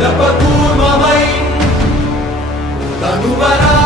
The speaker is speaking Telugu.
தபகூர்மமை தனுவரா